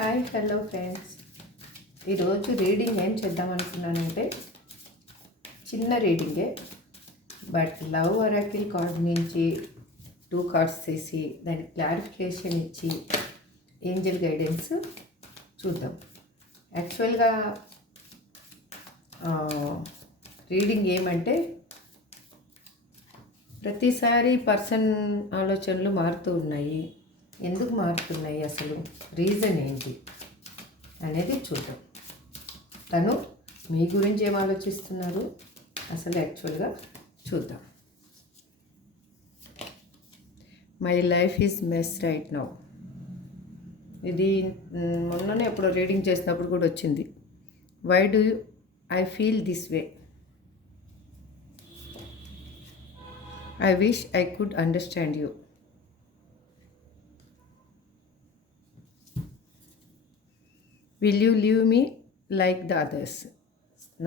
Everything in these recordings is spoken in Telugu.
Hi hello friends. ఈరోజు రీడింగ్ ఏం చేద్దాం అనుకున్నానంటే చిన్న రీడింగే, బట్ లవ్ ఒరాకిల్ కార్డ్ నుంచి 2 కార్డ్స్ తీసి దానికి క్లారిఫికేషన్ ఇచ్చి ఏంజల్ గైడెన్స్ చూద్దాం. యాక్చువల్గా రీడింగ్ ఏమంటే ప్రతిసారి పర్సన్ ఆలోచనలు మారుతూ ఉన్నాయి. ఎందుకు మారుతున్నాయి, అసలు రీజన్ ఏంటి అనేది చూద్దాం. తను మీ గురించి ఏం ఆలోచిస్తున్నారు అసలు యాక్చువల్గా చూద్దాం. My life is mess right now. ఇది మొన్ననే ఎప్పుడో రీడింగ్ చేసినప్పుడు కూడా వచ్చింది. Why do I feel this way? I wish I could understand you. Will you leave me like the others?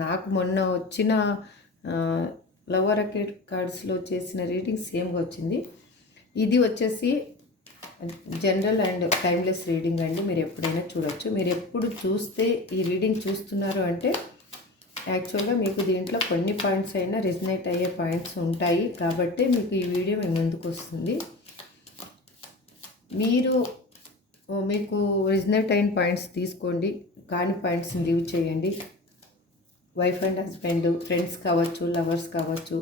నాకు మొన్న వచ్చిన లవ్ ఒరాకిల్ కార్డ్స్లో చేసిన రీడింగ్ సేమ్గా వచ్చింది. ఇది వచ్చేసి జనరల్ అండ్ టైమ్లెస్ రీడింగ్ అండి. మీరు ఎప్పుడైనా చూడొచ్చు. మీరు ఎప్పుడు చూస్తే ఈ రీడింగ్ చూస్తున్నారు అంటే యాక్చువల్గా మీకు దీంట్లో కొన్ని పాయింట్స్ అయినా రెజనేట్ అయ్యే పాయింట్స్ ఉంటాయి. కాబట్టి మీకు ఈ వీడియో మీ ముందుకు వస్తుంది. మీకు రెజనేట్ అయిన పాయింట్స్ తీసుకోండి, కాని పాయింట్స్ని లీవ్ చేయండి. వైఫ్ అండ్ హస్బెండ్, ఫ్రెండ్స్ కావచ్చు, లవర్స్ కావచ్చు,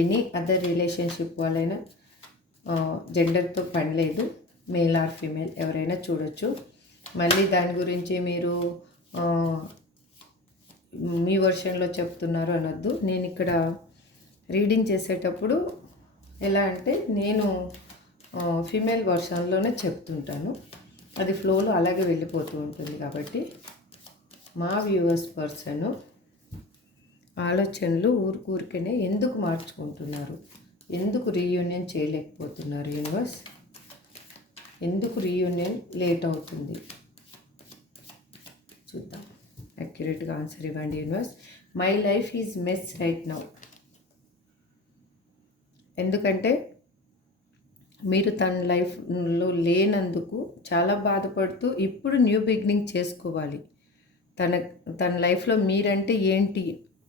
ఎనీ అదర్ రిలేషన్షిప్ వాళ్ళైనా, జెండర్తో పని లేదు, మేల్ ఆర్ ఫీమేల్ ఎవరైనా చూడొచ్చు. మళ్ళీ దాని గురించి మీరు మీ వర్షన్లో చెప్తున్నారు అనొద్దు. నేను ఇక్కడ రీడింగ్ చేసేటప్పుడు ఎలా అంటే నేను ఫీమేల్ వర్షన్లోనే చెప్తుంటాను. అది ఫ్లోలో అలాగే వెళ్ళిపోతూ ఉంటుంది. కాబట్టి మా వ్యూవర్స్ పర్సన్ ఆలోచనలు ఊరికనే ఎందుకు మార్చుకుంటున్నారు, ఎందుకు రీయూనియన్ చేయలేకపోతున్నారు యూనివర్స్, ఎందుకు రీయూనియన్ లేట్ అవుతుంది చూద్దాం. యాక్యురేట్గా ఆన్సర్ ఇవ్వండి universe. My life is mess right now. ఎందుకంటే మీరు తన లైఫ్లో లేనందుకు చాలా బాధపడుతూ ఇప్పుడు న్యూ బిగినింగ్ చేసుకోవాలి. తన లైఫ్లో మీరంటే ఏంటి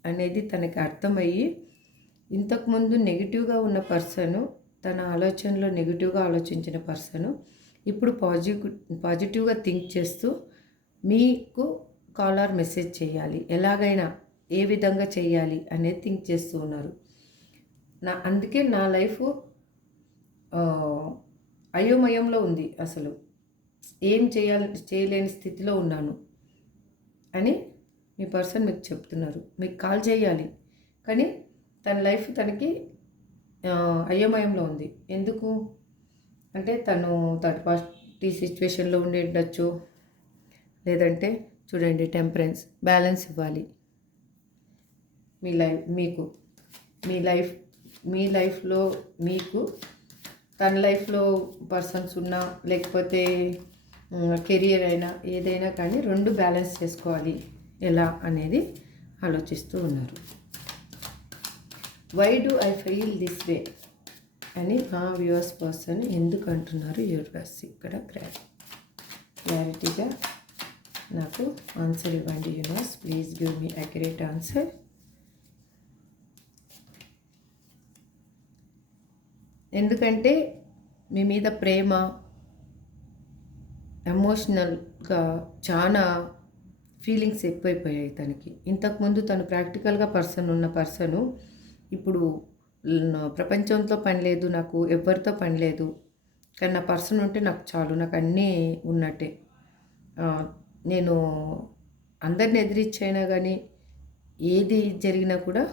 అనేది తనకి అర్థమయ్యి, ఇంతకుముందు నెగిటివ్గా ఉన్న పర్సను, తన ఆలోచనలో నెగిటివ్గా ఆలోచించిన పర్సను ఇప్పుడు పాజిటివ్గా థింక్ చేస్తూ మీకు కాల్ ఆర్ మెసేజ్ చేయాలి, ఎలాగైనా ఏ విధంగా చేయాలి అనేది థింక్ చేస్తూ ఉన్నారు. అందుకే నా లైఫ్ అయోమయంలో ఉంది, అసలు ఏం చేయలేని స్థితిలో ఉన్నాను అని మీ పర్సన్ మీకు చెప్తున్నారు. మీకు కాల్ చేయాలి, కానీ తన లైఫ్ తనకి అయోమయంలో ఉంది. ఎందుకు అంటే తను థర్డ్ పార్టీ సిచ్యువేషన్లో ఉండి ఉండొచ్చు, లేదంటే చూడండి టెంపరెన్స్, బ్యాలెన్స్ ఇవ్వాలి. మీ లైఫ్లో మీకు తన లైఫ్లో పర్సన్స్ ఉన్నా, లేకపోతే కెరియర్ అయినా, ఏదైనా కానీ రెండు బ్యాలెన్స్ చేసుకోవాలి ఎలా అనేది ఆలోచిస్తూ ఉన్నారు. Why do I feel this way అని మా వ్యూవర్స్ పర్సన్ ఎందుకు అంటున్నారు యూనివర్స్? ఇక్కడ క్లారిటీగా నాకు ఆన్సర్ ఇవ్వండి universe. Please give me accurate answer. ఎందుకంటే మీ మీద ప్రేమ, ఎమోషనల్గా చాలా ఫీలింగ్స్ ఎక్కువైపోయాయి తనకి. ఇంతకుముందు తను ప్రాక్టికల్గా ఉన్న పర్సను ఇప్పుడు ప్రపంచంతో పని లేదు, నాకు ఎవరితో పని లేదు, కానీ నా పర్సన్ ఉంటే నాకు చాలు, నాకు అన్నీ ఉన్నట్టే, నేను అందరిని ఎదిరించైనా కానీ ఏది జరిగినా కూడా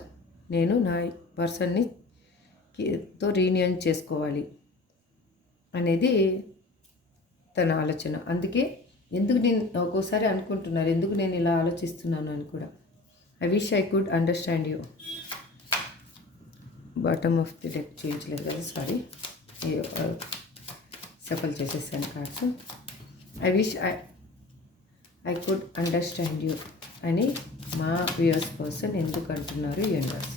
నేను నా పర్సన్ని తో రీయూనియన్ చేసుకోవాలి అనేది తన ఆలోచన. అందుకే ఎందుకు నేను ఒక్కోసారి అనుకుంటున్నారు, ఎందుకు నేను ఇలా ఆలోచిస్తున్నాను అని కూడా. I wish I could understand you. Bottom of the deck చూపించలేదు కదా, సారీ, సఫల్ చేసేసాను cards. I wish I could understand you అని మా వ్యూవర్స్ పర్సన్ ఎందుకు అంటున్నారు యూనివర్స్?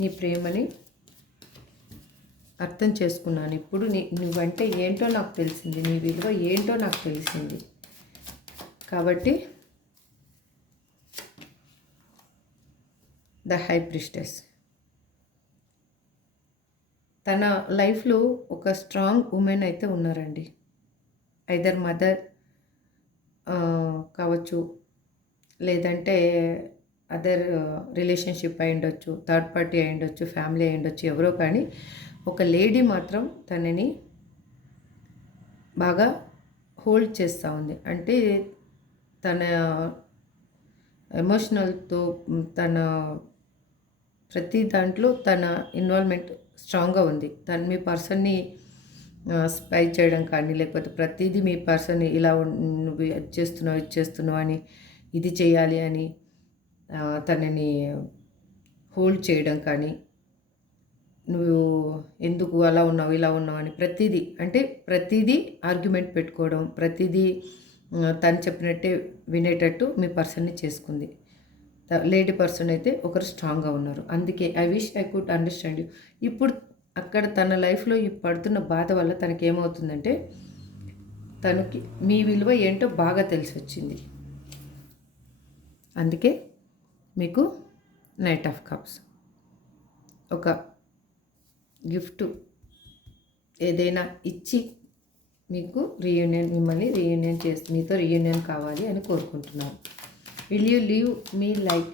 నీ ప్రేమని అర్థం చేసుకున్నాను. ఇప్పుడు నువ్వంటే ఏంటో నాకు తెలిసింది, నీ విలువ ఏంటో నాకు తెలిసింది. కాబట్టి ద హై ప్రిస్టెస్ తన లైఫ్లో ఒక స్ట్రాంగ్ ఉమెన్ అయితే ఉన్నారండి. ఐదర్ మదర్ కావచ్చు, లేదంటే అదర్ రిలేషన్షిప్ అయి ఉండొచ్చు, థర్డ్ పార్టీ అయి ఉండొచ్చు, ఫ్యామిలీ అయి ఉండొచ్చు, ఎవరో కానీ ఒక లేడీ మాత్రం తనని బాగా హోల్డ్ చేస్తూ ఉంది. అంటే తన ఎమోషనల్తో తన ప్రతి దాంట్లో తన ఇన్వాల్వ్మెంట్ స్ట్రాంగ్గా ఉంది. తను మీ పర్సన్ని స్పై చేయడం కానీ, లేకపోతే ప్రతిదీ మీ పర్సన్ ఇలా నువ్వు అది చేస్తున్నావు, ఇది చేస్తున్నావు అని, ఇది చేయాలి అని తనని హోల్డ్ చేయడం కానీ, నువ్వు ఎందుకు అలా ఉన్నావు, ఇలా ఉన్నావు అని ప్రతిదీ ఆర్గ్యుమెంట్ పెట్టుకోవడం, ప్రతిదీ తను చెప్పినట్టే వినేటట్టు మీ పర్సన్ని చేసుకుంది. లేడీ పర్సన్ అయితే ఒకరు స్ట్రాంగ్గా ఉన్నారు. అందుకే I wish I could understand you. ఇప్పుడు అక్కడ తన లైఫ్లో ఈ పడుతున్న బాధ వల్ల తనకి ఏమవుతుందంటే, తనకి మీ విలువ ఏంటో బాగా తెలిసి వచ్చింది. అందుకే మీకు నైట్ ఆఫ్ కప్స్ ఒక గిఫ్ట్ ఏదైనా ఇచ్చి మీకు మిమ్మల్ని రీయూనియన్ చేసి మీతో రీయూనియన్ కావాలి అని కోరుకుంటున్నాను. Will you leave me like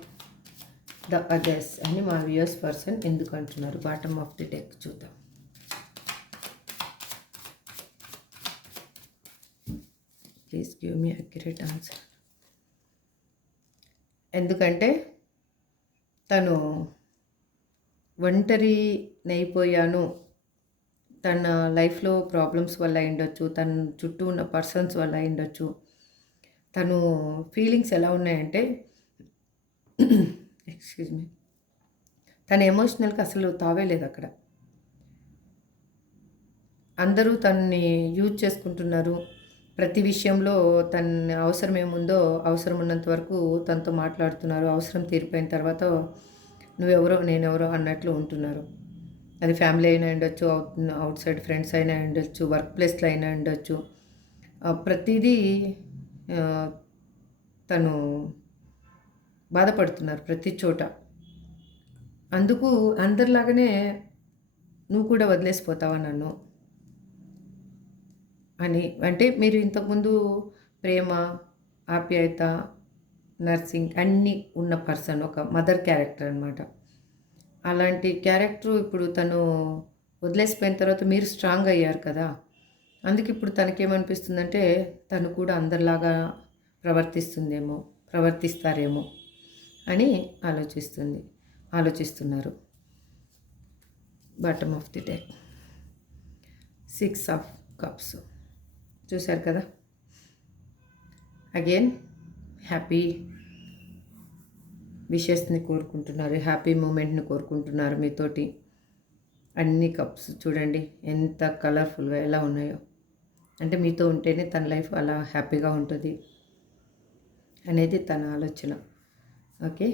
the others అని మా వ్యూయర్స్ పర్సన్ ఎందుకు అంటున్నారు? బాటమ్ ఆఫ్ ది డెక్ చూద్దాం. Please give me accurate answer. ఎందుకంటే తను ఒంటరినైపోయాను, తన లైఫ్లో ప్రాబ్లమ్స్ వల్ల అయిండొచ్చు, తన చుట్టూ ఉన్న పర్సన్స్ వల్ల అయిండొచ్చు. తను ఫీలింగ్స్ ఎలా ఉన్నాయంటే ఎక్స్క్యూజ్ మీ, తన ఎమోషనల్కి అసలు తావే లేదు అక్కడ. అందరూ తనని యూజ్ చేసుకుంటున్నారు. ప్రతి విషయంలో తన అవసరం ఏముందో అవసరం ఉన్నంత వరకు తనతో మాట్లాడుతున్నారు. అవసరం తీరిపోయిన తర్వాత నువ్వెవరో నేనెవరో అన్నట్లు ఉంటున్నారు. అది ఫ్యామిలీ అయినా ఉండొచ్చు, అవుట్ సైడ్ ఫ్రెండ్స్ అయినా ఉండొచ్చు, వర్క్ ప్లేస్లో అయినా ఉండొచ్చు. ప్రతిదీ తను బాధపడుతున్నారు ప్రతి చోట. అందుకు అందరిలాగానే నువ్వు కూడా వదిలేసిపోతావా నన్ను అని. అంటే మీరు ఇంతకుముందు ప్రేమ, ఆప్యాయత, నర్సింగ్ అన్నీ ఉన్న పర్సన్, ఒక మదర్ క్యారెక్టర్ అనమాట. అలాంటి క్యారెక్టరు ఇప్పుడు తను వదిలేసిపోయిన తర్వాత మీరు స్ట్రాంగ్ అయ్యారు కదా. అందుకే ఇప్పుడు తనకేమనిపిస్తుందంటే తను కూడా అందరిలాగా ప్రవర్తిస్తారేమో అని ఆలోచిస్తున్నారు. Bottom of the deck 6 of cups చూశారు కదా. అగైన్ హ్యాపీ విషెస్ని కోరుకుంటున్నారు, హ్యాపీ మూమెంట్ని కోరుకుంటున్నారు మీతోటి. అన్ని కప్స్ చూడండి ఎంత కలర్ఫుల్గా ఎలా ఉన్నాయో. అంటే మీతో ఉంటేనే తన లైఫ్ అలా హ్యాపీగా ఉంటుంది అనేది తన ఆలోచన. ఓకే,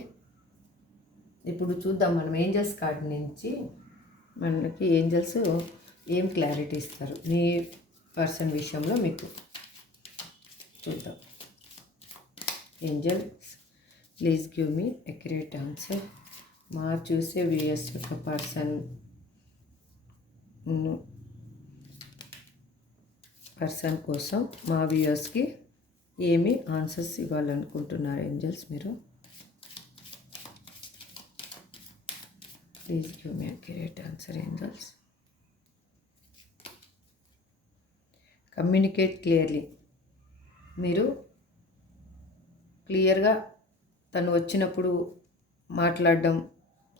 ఇప్పుడు చూద్దాం మనం ఏంజల్స్ కార్డ్ నుంచి మనకి ఏంజల్స్ ఏం క్లారిటీ ఇస్తారు మీ పర్సన్ విషయంలో మీకు. చూద్దాం. Angels please give me accurate answer. మా చూసే వ్యూయర్స్ యొక్క పర్సన్ కోసం మా వ్యూయర్స్కి ఏమి ఆన్సర్స్ ఇవ్వాలనుకుంటున్నారు ఏంజల్స్ మీరు? Please give me accurate answer angels. Communicate clearly. మీరు క్లియర్గా తను వచ్చినప్పుడు మాట్లాడడం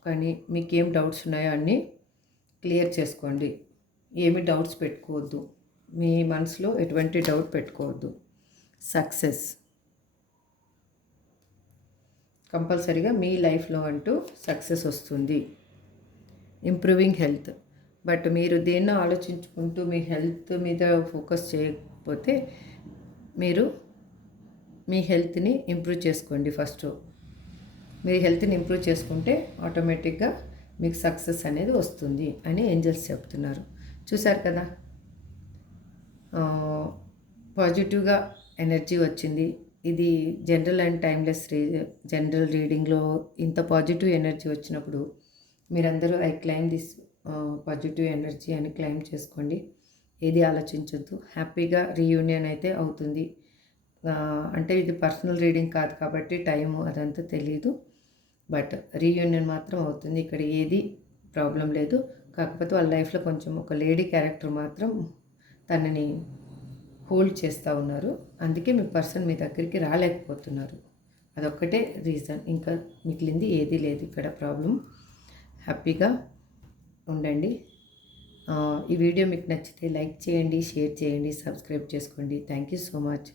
కానీ, మీకేం డౌట్స్ ఉన్నాయో అన్నీ క్లియర్ చేసుకోండి. ఏమి డౌట్స్ పెట్టుకోవద్దు, మీ మనసులో ఎటువంటి డౌట్ పెట్టుకోవద్దు. సక్సెస్ కంపల్సరీగా మీ లైఫ్లో అంటూ సక్సెస్ వస్తుంది. Improving health. బట్ మీరు దేన్నో ఆలోచించుకుంటూ మీ హెల్త్ మీద ఫోకస్ చేయకపోతే మీరు మీ హెల్త్ని ఇంప్రూవ్ చేసుకోండి. ఫస్ట్ మీ హెల్త్ని ఇంప్రూవ్ చేసుకుంటే ఆటోమేటిక్గా మీకు సక్సెస్ అనేది వస్తుంది అని ఏంజల్స్ చెప్తున్నారు. చూశారు కదా, పాజిటివ్గా ఎనర్జీ వచ్చింది. ఇది జనరల్ అండ్ టైమ్లెస్ జనరల్ రీడింగ్లో ఇంత పాజిటివ్ ఎనర్జీ వచ్చినప్పుడు మీరందరూ I claim this positive energy అని క్లైమ్ చేసుకోండి. ఏది ఆలోచించొద్దు. హ్యాపీగా రీయూనియన్ అయితే అవుతుంది. అంటే ఇది పర్సనల్ రీడింగ్ కాదు కాబట్టి టైము అదంతా తెలీదు. బట్ రీయూనియన్ మాత్రం అవుతుంది. ఇక్కడ ఏది ప్రాబ్లం లేదు. కాకపోతే వాళ్ళ లైఫ్లో కొంచెం ఒక లేడీ క్యారెక్టర్ మాత్రం తనని హోల్డ్ చేస్తూ ఉన్నారు. అందుకే మీ పర్సన్ మీ దగ్గరికి రాలేకపోతున్నారు. అదొక్కటే రీజన్. ఇంకా మిగిలింది ఏదీ లేదు ఇక్కడ ప్రాబ్లం. హ్యాపీగా ఉండండి. ఈ వీడియో మీకు నచ్చితే లైక్ చేయండి, షేర్ చేయండి, సబ్స్క్రైబ్ చేసుకోండి. Thank you so much.